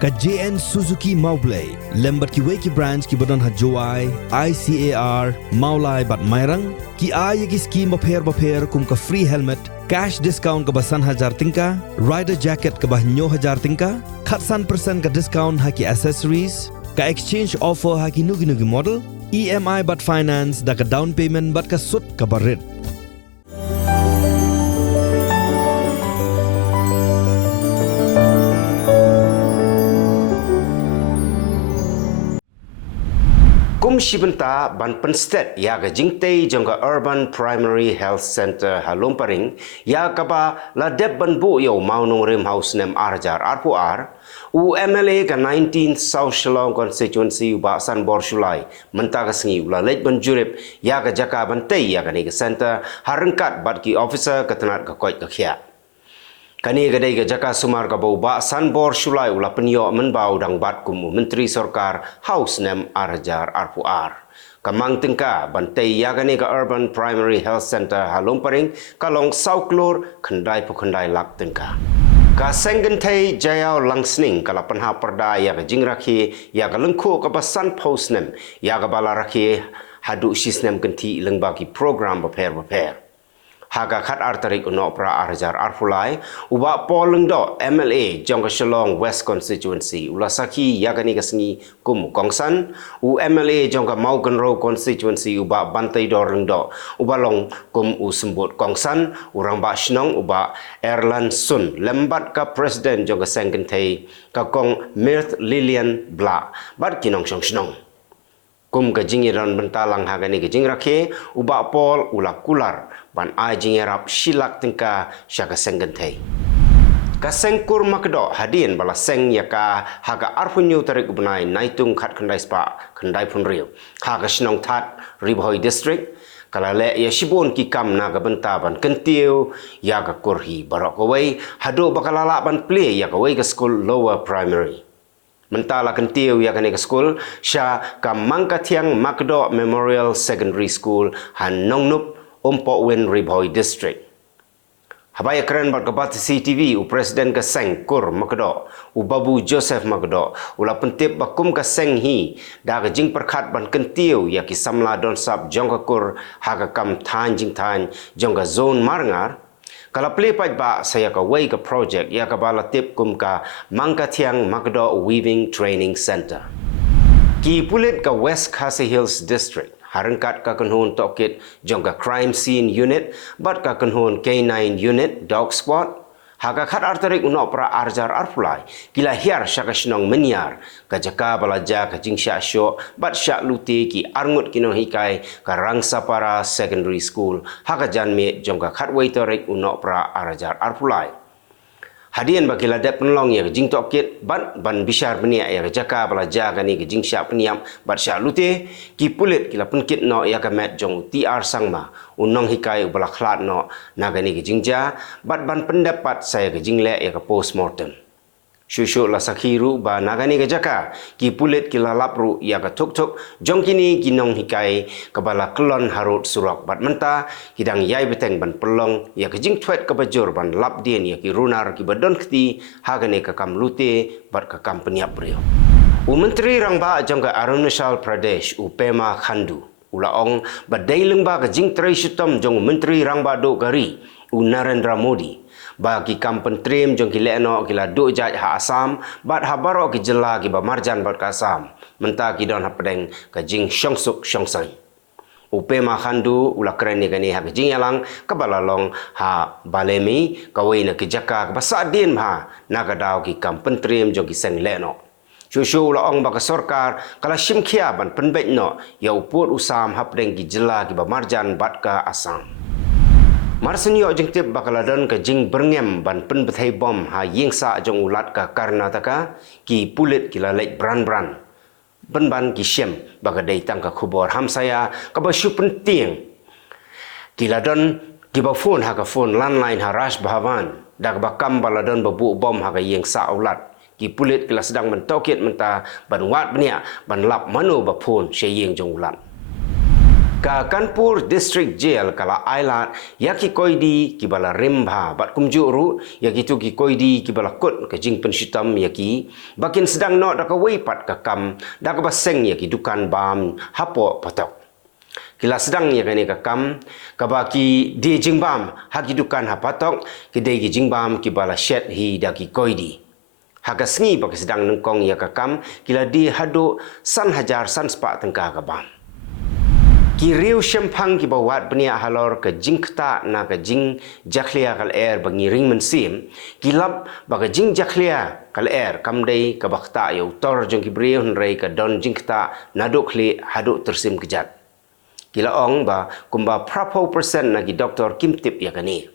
ka JN Suzuki Maublay lembat ki weki branch ki badon hajwai ICAR Maulai bat Mairang ki ay ki scheme bapher kum ka free helmet cash discount ka basan hajar tingka rider jacket ka bah nyo hajar tingka khatsan persen ka discount haki accessories ka exchange offer haki nugi model EMI bat finance da ka down payment bat ka sut ka barit. Kum Shibenta ban penstet ya ga jingtei jongga Urban Primary Health Center Halumparing ya kaba la deb ban bu yo maunong rim house nem arjar arpuar u MLA ka 19th South Shillong constituency ba San Bor Shulai menta ka sengi ula lej ban jurip ya ga jaka ban tei ya ga ni ka center harengkat bat ki officer ka tenat ka koit ka khia kani gadai ga jaka sumar ka bau ba San Bor Shulai ula penyo menbau dang bat kumu menteri sorkar house nem arjar arpuar kamang tingka bantai ya gani ka Urban Primary Health Center Halumparing kalong sauklur khandai pukhandai lak tingka ka sengentai jayau langsning kala penha perda ya ka jingrakhi ya ka lengku ka basan post nem ya ka bala rakhi hadu sisnem kenti lengbaki program beper Haga khat artarik uno pra arjar arfulai uba poleng do MLA jongga Shillong West constituency ula saki yagani kasngi kum kongsan u MLA jongga Maugenro constituency uba bantai do rengdo uba long kum u sembut kongsan urang ba shnong uba Erlan Sun lembat ka presiden jongga sengkentai ka kong Mirth Lilian Bla bat kinong shong shnong kum ka jingiran bentalang hagani ka jingrakhe uba pol ula kular ban ai jingirap silak tingka syaka senggentai ka sengkur makdo hadin bala seng yaka haga arpunyu tarik ubnai naitung khat khandai spa khandai phunriu haga snong that ribhoi district kala le ya shibon ki kam na ga benta ban kentiu ya ga kurhi barok wei hado bakalala ban play ya ga wei ga school lower primary mentala kentiu ya kane ke school sha ka mangka thiang makdo memorial secondary school han nongnup Umpo Win Ribhoi District. Habaya keren bat kabat CCTV u Presiden ka Seng Kur Makdo u Babu Joseph Makdo ula pentip bakum ka Seng hi da ka jing perkhat ban kentiu ya ki samla don sab jongka kur haga kam than jing than jongka zone marngar kala plepat ba saya ka wei ka project ya ka bala tip kum ka mangka thiang Makdo Weaving Training Center. Ki pulit ka West Khasi Hills District harengkat ka kenhun tokit jongga crime scene unit bat ka kenhun K9 unit dog squad haga khat artarik uno pra arjar arfulai kila hiar syaka snong menyar ka jaka balaja ka jingsha syo bat syak luti ki arngut kinong hikai ka rangsa para secondary school haga janme jongga khat waitorik uno pra arjar arfulai hadian bagi ladap penolong ya jing tokit ban bishar benia ya jaka balaja gani ke jing syak peniam bat syak lute ki pulit kila penkit no ya ka met jong TR sangma unong hikai bala khlat no nagani ke jingja bat ban pendapat saya ke jingle ya ka postmortem Shushu la sakhiru ba nagani ke jaka ki pulit kila lapru ya ka tuk jong kini kinong hikai kabala kelon harut surak bat menta hidang yai beteng ban pelong ya ke jing twet ka bajur ban lap dien ya ki runar ki badon khti hagane ka kam lute bat ka kam peniap brio u menteri rangba jongga Arunachal Pradesh u Pema Khandu ula ong badai lengba ka jing trai sutam jong menteri rangba do gari u Narendra Modi bagi kampen trim jong ki leno ki la do jaj ha Assam bat ha baro ki jela ki ba marjan bat ka Assam menta ki don ha pedeng ka jing syongsuk syongsai upe ma khandu ula kren ni gani ha ki jing yalang ka balalong ha balemi ka wei na ki jaka ba sa din ha na ka daw ki kampen trim jong ki seng leno Shushu ula ong baka sorkar kala shimkhia ban penbet no ya uput usam ha pedeng ki jela ki ba marjan bat ka Assam Marsenyo jengtip bakaladon ke jing berngem ban pen bethai bom ha yingsa jong ulat ka Karnataka ki pulit kila lek bran ban ki syem bagadai tang ka khubor ham saya ka ba syu penting kiladon ki ba phone ha ka phone landline ha rash bhavan dak ba kam baladon babu bom ha ka yingsa ulat ki pulit kila sedang mentokit menta ban wat benia ban lap mano ba phone syeng jong ulat Ka Kanpur District Jail kala ailat yaki koidi kibala rimba bat kumjuru yaki tu ki koidi kibala kot ke jing penshitam yaki bakin sedang no dak weipat ka kam dak baseng yaki dukan bam hapo patok kila sedang ya kani ka kam ka baki di jingbam haki dukan hapatok ki dei ki jingbam kibala shed hi daki koidi haga sngi baki sedang nengkong ya ka kam kila di hadu san hajar san spa tengka ka bam ki riu shempang ki bawat benia halor ke jingkta na ke jing jakhlia kal air bangi ring mensim kilap baga jing jakhlia kal air kamdei ka bakta yo tor jong ki briu nrei ka don jingkta naduk li haduk tersim kejat kila ong ba kumba prapo persen na ki doktor kimtip ya kani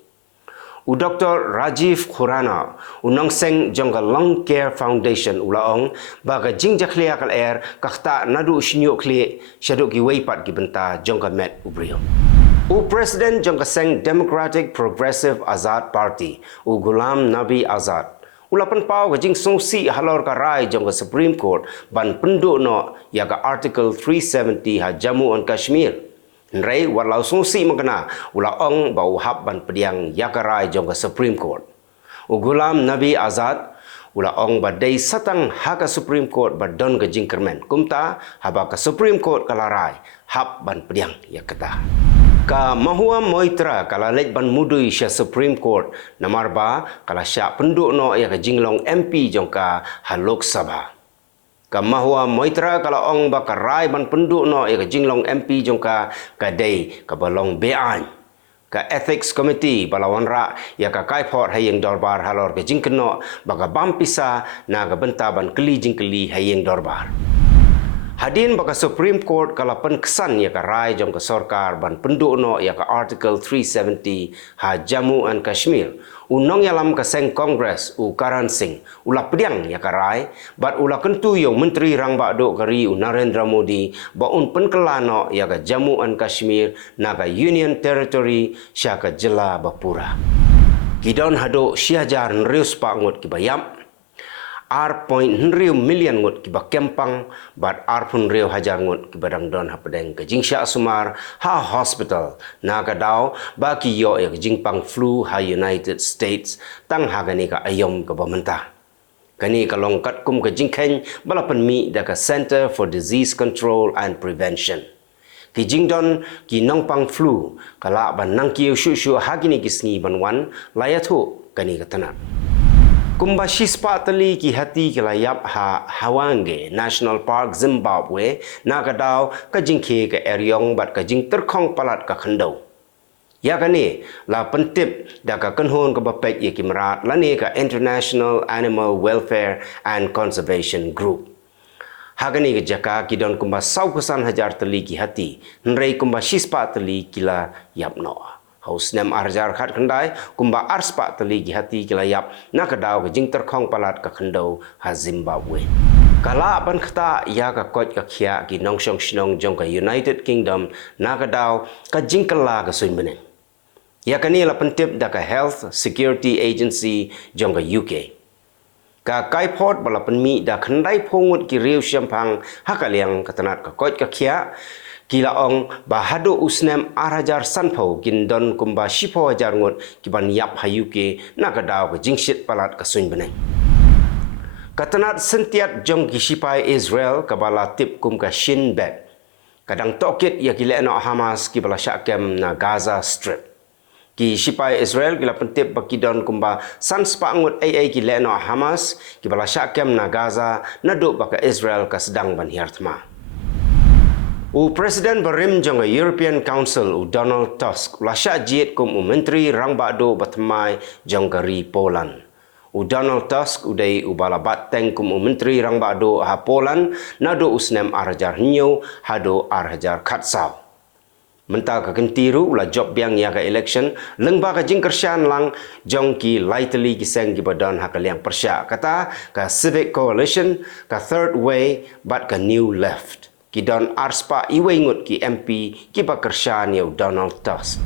u Dr. Rajiv Khurana unang seng jongga Long Care Foundation ulaong baga jing jakhlia kal air kakta nadu shinyo kli shaduk ki weipat ki benta jongga met ubrio u President jongga seng Democratic Progressive Azad Party u Ghulam Nabi Azad ulapan pau ga jing songsi halor ka rai jongga Supreme Court ban penduk no ya ga Article 370 ha Jammu and Kashmir Nrei walau songsi mengena ula ong bau hab ban pediang yakarai jong ke Supreme Court. Ugulam Nabi Azad ula ong badai satang haka Supreme Court badon ke jingkermen. Kumta haba ke Supreme Court kalarai hab ban pediang yakata. Ka Mahua Moitra kala lej ban mudui sya Supreme Court namarba kala sya penduk no ya ke jinglong MP jong ka Lok Sabha. Ka Mahua Moitra kala ong ba karai ban penduk no ya ka jinglong MP jongka kadai ka balong bean ka Ethics Committee balawan ra ya ka kaipot hayeng dorbar halor ka jingkeno baga bampisa na ka benta ban keli jingkeli hayeng dorbar Hadin baka Supreme Court kala penkesan ya ka rai jong ka sorkar ban penduk no ya ka Article 370 ha Jammu and Kashmir unong yalam ka seng Congress u Karan Singh ula pediang ya karai bat ula kentu yung menteri rang ba do kari u Narendra Modi ba un penkelano ya ka Jammu and Kashmir na ka Union Territory sya ka jela bapura kidon hado syajar nrius pa ngut ki bayam R.1 million ngut ki ba kempang bat R.1 hajar ngut ki badang don hapadeng ke jingsha sumar ha hospital na ka daw ba ki yo ya jingpang flu ha United States tang ha gani ka ayom ka bamenta kani ka longkat kum ka jingkhen balapan mi da ka Center for Disease Control and Prevention ki jingdon ki nongpang flu kala ban nang ki shu shu ha gini ki sngi banwan layathu kani ka tanat Kumba shispa tali ki hati ki layap ha Hawange National Park Zimbabwe na ka daw ka jingke ka eryong bat ka jing terkong palat ka khandau. Ya kani la pentip da ka kanhon ka bapek ye ki merat lani ka International Animal Welfare and Conservation Group. Hagani ka jaka ki don kumba saukusan hajar tali ki hati nrei kumba shispa tali ki la yap no. Haus nem arjar khat khandai kumba arspa tali gi hati kilayap nakadaw ke jing terkhong palat ka khandau ha Zimbabwe kala ban khata ya ka kot ka khia ki nongshong shnong jong ka United Kingdom nakadaw ka jing kala ka suimbeneng ya kani la pentip da ka Health Security Agency jong ka UK ka kaipot bala penmi da khandai phongut ki riu syampang hakaliang katanat ka kot ka khia kila ong bahado usnem arajar sanpau kindon kumba shipo ajar ngut kiban yap hayuke nakadaw ke jingshit palat ka suin beneng katanat sentiat jong kishipai Israel kabala tip kum ka Shin Bet kadang tokit ya kile no Hamas kibala syakem na Gaza Strip ki shipai Israel kila pentip bakidon kumba sanspa ngut ai kile no Hamas kibala syakem na Gaza naduk baka Israel ka sedang ban hiartma U Presiden Barim jong European Council u Donald Tusk lasya jit kum menteri rang bado batmai jong kari Poland. U Donald Tusk udai u balabat teng kum menteri rang bado ha Poland nado usnem arhajar nyo hado arhajar khatsau. Menta ka kentiru ula job biang ya ka election lengba ka jingkersyan lang jong ki lightly ki seng ki badan ha kaliang persya kata ka Civic Coalition ka Third Way but ka New Left. Ki don arspa iwengut ki MP ki bakersyan yaw Donald Tusk.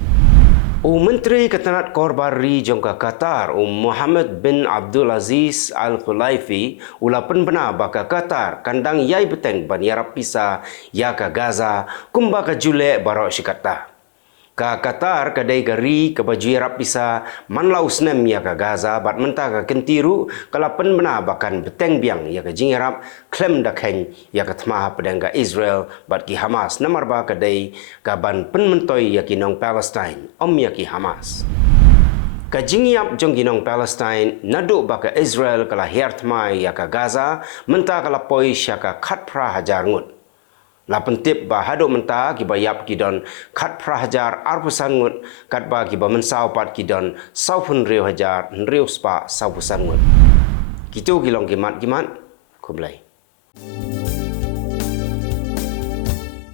Menteri Ketanat Korbari jongka Qatar Muhammad bin Abdul Aziz Al Khulaifi ulapan benar baka Qatar kandang yai beteng ban yarap pisa ya ka Gaza kumba ka jule barok sikata. Ka Qatar kadai gari ke baju yarap pisa manlau snem ya ka Gaza bat menta ka kentiru kalapan benar bakan beteng biang ya ka jingarap klem dakhen ya ka tmah pedang ka Israel bat ki Hamas namar ba kadai ka ban penmentoi ya ki nong Palestine ya ki Hamas. Ka jingiap jong ginong Palestine naduk baka Israel kala her tmai ya ka Gaza menta kala poi syaka khat pra hajar ngut. La pentip ba haduk menta ki ba yap ki don khat pra hajar arpusan ngut kat ba ki ba mensau pat ki don saupun riu hajar riu spa saupusan ngut. Kitu kilong gimat kumlai.